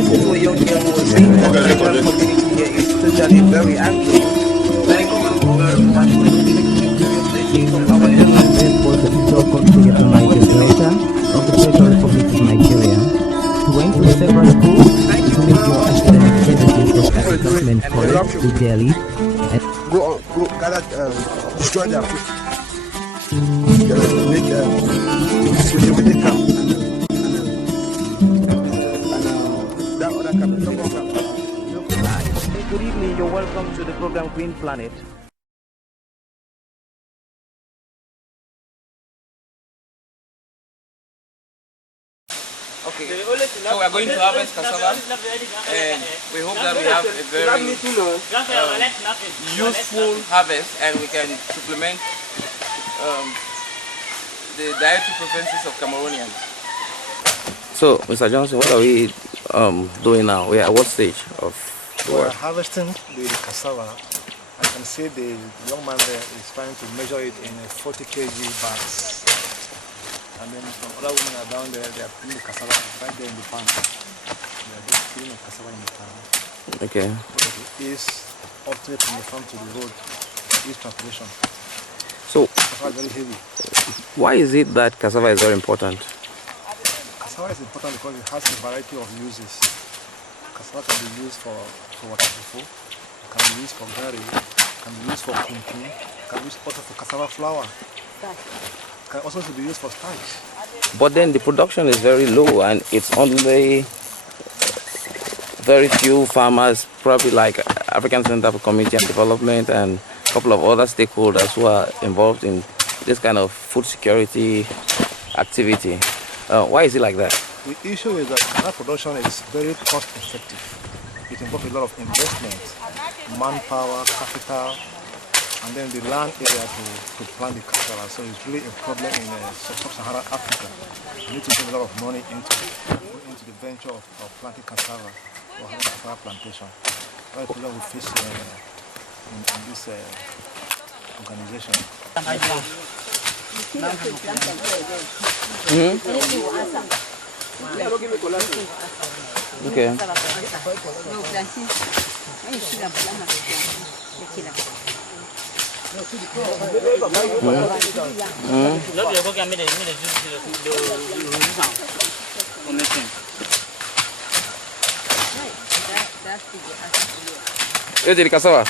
listen to a young girl who was saying that the African community here is totally very angry. Was the so-called Delta of the Federal Republic of Nigeria. He went to several schools, his major academic genesis was at the government college in Delhi. And go gather, destroy their food. Make camp. That other camp. Good evening, you're welcome to the program Green Planet. Okay, so we are going to harvest cassava, and we hope that we have a very useful harvest, and we can supplement the dietary preferences of Cameroonians. So, Mr. Johnson, what are we doing now? We are at what stage of the work? We are harvesting the cassava. I can see the young man there is trying to measure it in 40 kg bags. And then some other women are down there, they are putting the cassava right there in the pan. They are just putting the cassava in the pan. Okay. So that it is alternate from the farm to the road, is transportation. So, cassava is very heavy. Why is it that cassava is very important? Cassava is important because it has a variety of uses. Cassava can be used for water fufu, can be used for gari, can be used for kumkum, can be used also for cassava flour. Can also be used for starch. But then the production is very low, and it's only very few farmers, probably like African Center for Community and Development and a couple of other stakeholders who are involved in this kind of food security activity. Why is it like that? The issue is that cassava production is very cost effective. It involves a lot of investment, manpower, capital, and then the land area to plant the cassava. So it's really a problem in sub-Saharan Africa. You need to put a lot of money into the venture of planting cassava or having cassava plantation. That's the problem we face in this organization. Okay. Yo jadi cassava.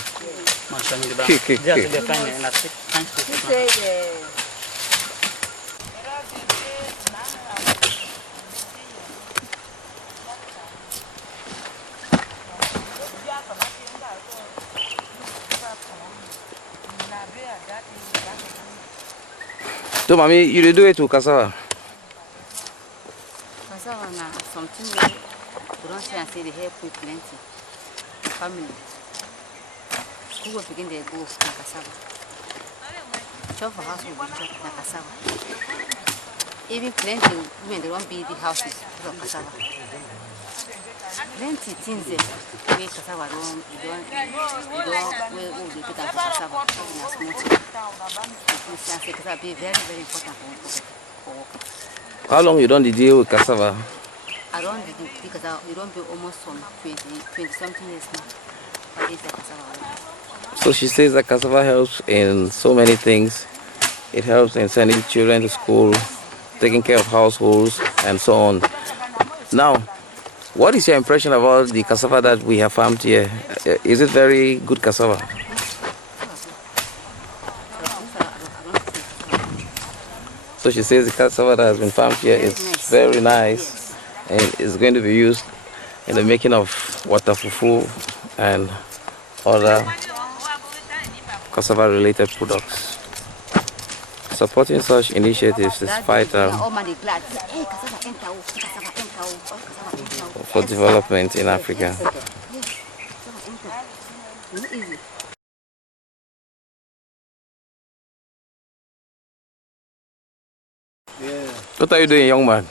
So, mommy, you do it to cassava? Cassava na something we don't say and say they help with plenty. Family. School will begin their go na cassava. Chop for house will be chop na cassava. Even plenty women they won't build the houses because of cassava. Plenty things there where cassava don't where they put out cassava in a small thing. Cassava be very, very important for work. How long you done the deal with cassava? I don't do cassava. We don't be almost some 20 something years now. But it's a cassava. So she says that cassava helps in so many things. It helps in sending children to school, taking care of households, and so on. Now, what is your impression about the cassava that we have farmed here? Is it very good cassava? So she says the cassava that has been farmed here is very nice and is going to be used in the making of water fufu and other cassava related products. Supporting such initiatives is vital for development in Africa. Yeah. What are you doing, young man?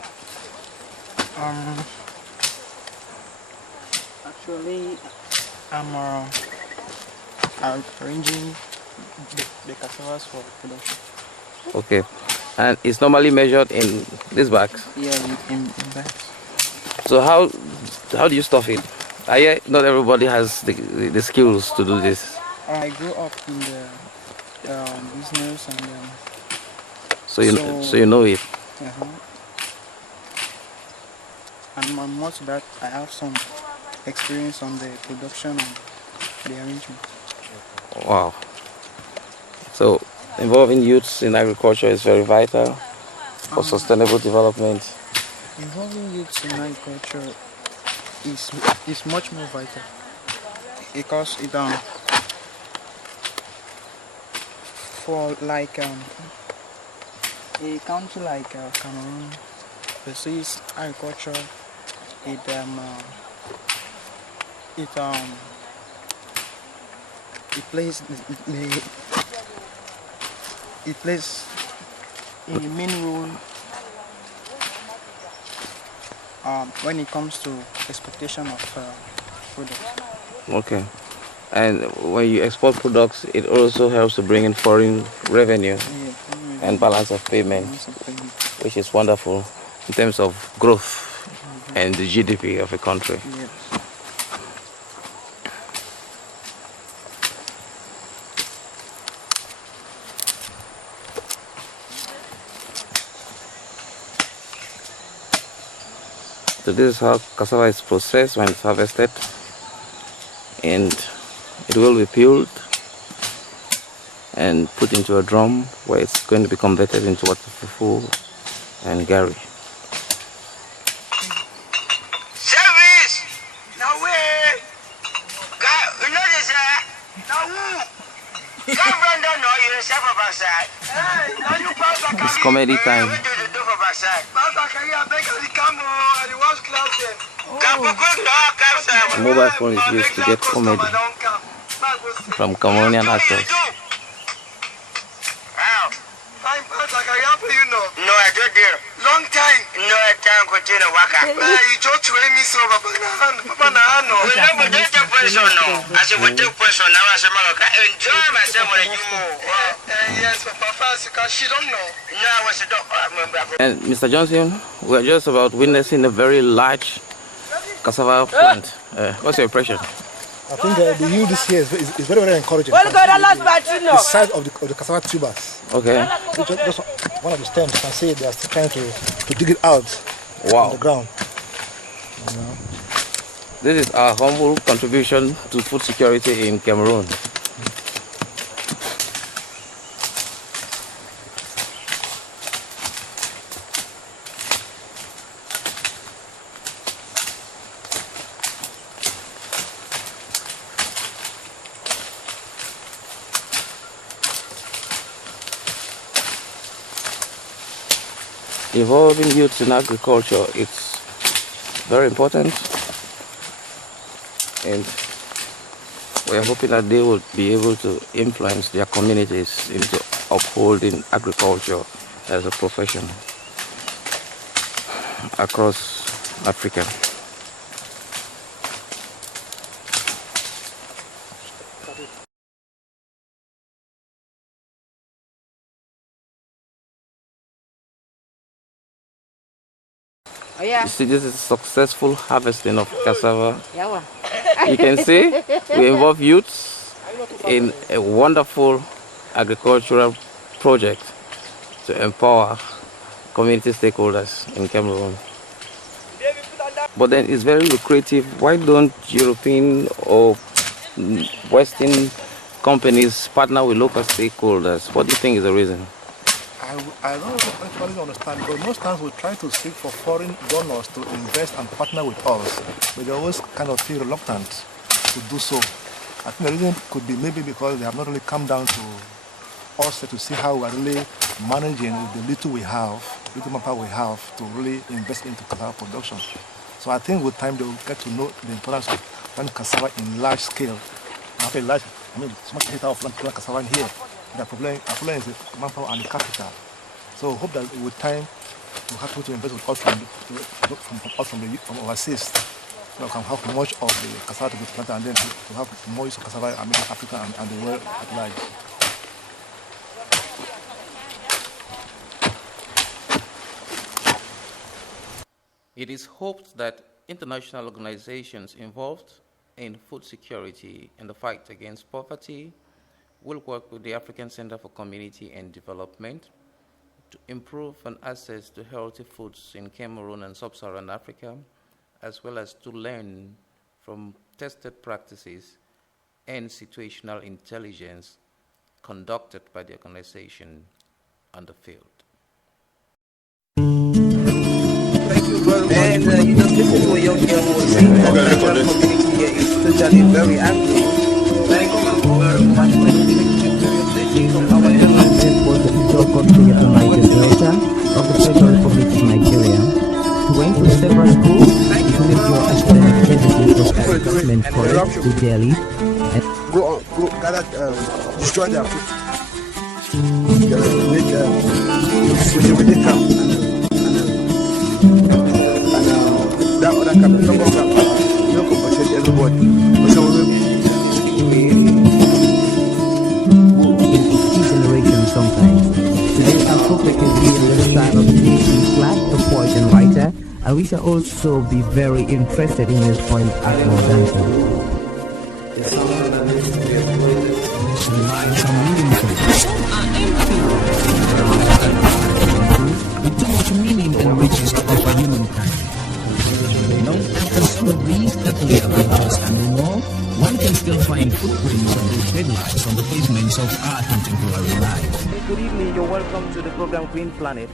Actually, I'm arranging the cassavas for production. Okay. And it's normally measured in these bags? Yeah, in bags. So how do you stuff it? Not everybody has the skills to do this. I grew up in the business and So you know it. uh and more to that, I have some experience on the production and the arrangement. Wow. So involving youths in agriculture is very vital for sustainable development. Involving youths in agriculture is much more vital because it for like a country like Cameroon pursues agriculture. It plays a main role when it comes to exportation of products. Okay. And when you export products, it also helps to bring in foreign revenue and balance of payment, which is wonderful in terms of growth and the GDP of a country. Yes. So this is how cassava is processed when it's harvested, and it will be peeled and put into a drum where it's going to be converted into what fufu and gari. Service! Now way! You know this, now who? Come run down now, you're yourself of outside. Hey, now you pass the It's comedy time. What do you do for outside? Pass the career, I beg the camera, and the wash class there. The mobile phone is used to get comedy from Cameroon and actors. No, I don't do. Long time. No, I can't continue waka. You just train me so, Papa Nano. We never did the question, no. I said, we take question now. I said, Maloka, enjoy myself with you. Yes, Papa, because she don't know. No, I was a doctor. And Mr. Johnson, we are just about witnessing a very large cassava plant. What's your impression? I think the yield this year is very, very encouraging. The size of the cassava tubers. Okay. Just one of the stems, you can see they are still trying to dig it out on the ground. You know. This is our humble contribution to food security in Cameroon. Involving youths in agriculture, it's very important, and we are hoping that they will be able to influence their communities into upholding agriculture as a profession across Africa. Oh yeah. You see, this is successful harvesting of cassava. Yeah. You can see we involve youths in a wonderful agricultural project to empower community stakeholders in Cameroon. But then it's very lucrative. Why don't European or Western companies partner with local stakeholders? What do you think is the reason? I don't actually understand, because most times we try to seek for foreign donors to invest and partner with us, but they always kind of feel reluctant to do so. I think the reason could be maybe because they have not really come down to us to see how we are really managing with the little we have, little manpower we have, to really invest into cassava production. So I think with time they will get to know the importance of planting cassava in large scale. So much hectare of planting cassava in here. The problem is the manpower and the capital. So I hope that with time we'll have to invest with us from overseas, so we can have much of the cassava to be planted, and then to have more use of cassava in Africa and the world at large. It is hoped that international organizations involved in food security and the fight against poverty will work with the African Center for Community and Development to improve an access to healthy foods in Cameroon and Sub-Saharan Africa, as well as to learn from tested practices and situational intelligence conducted by the organization on the field. Thank you very much. And this is what young girl was saying, that the Nigerian community here is totally very angry. Thank you very much for the blessings of our elders. This was the Ivo country of the Niger Delta of the Federal Republic of Nigeria. He went to several schools to make your academic education was at government college to Delhi. And Go gather, destroy their food. Make with the camp. And that other camp, no more camp. No compensate everybody. So generation sometimes. Today our focus will be on the side of the flag, the poet and writer, and we shall also be very interested in his point at more dancing. With too much meaning and riches to offer humankind. No Cassava breeze that we have just anymore. One can still find footprints of those headlights on the pavements of our contemporary life. good evening, you're welcome to the program Green Planet.